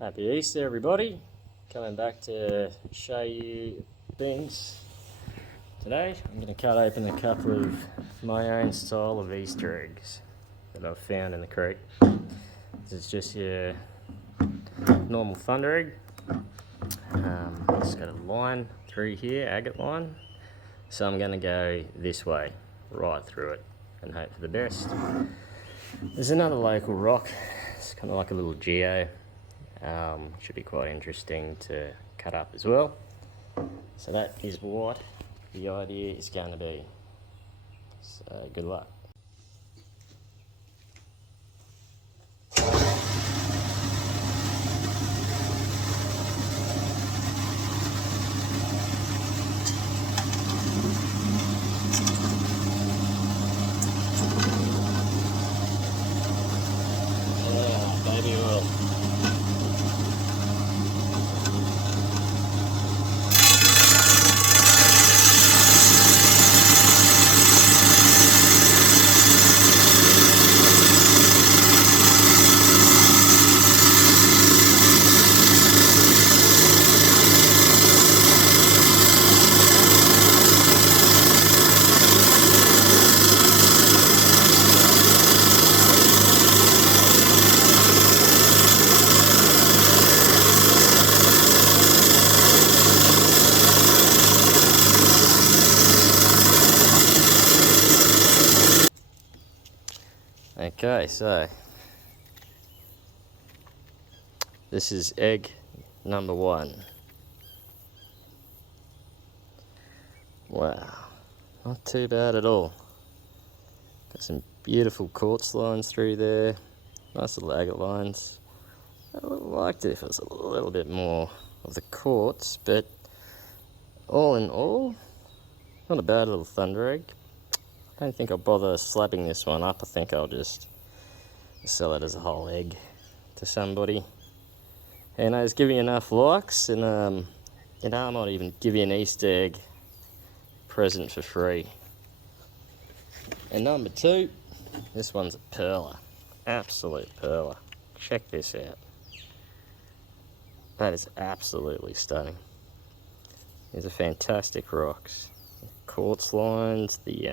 Happy Easter, everybody. Coming back to show you things. Today I'm going to cut open a couple of my own style of Easter eggs that I've found in the creek. This is just your normal thunder egg. It's got a line through here, agate line. So I'm going to go this way, right through it, and hope for the best. There's another local rock. It's kind of like a little geo. Should be quite interesting to cut up as well. So that is what the idea is going to be. So good luck. Yeah, baby oil. Okay, so this is egg number 1. Wow, not too bad at all. Got some beautiful quartz lines through there, nice little agate lines. I would have liked it if it was a little bit more of the quartz, but all in all, not a bad little thunder egg. I don't think I'll bother slapping this one up. I think I'll just sell it as a whole egg to somebody. And I was giving you enough likes, and I might even give you an Easter egg present for free. And number 2, this one's a perler, absolute perler. Check this out. That is absolutely stunning. These are fantastic rocks. Quartz lines, the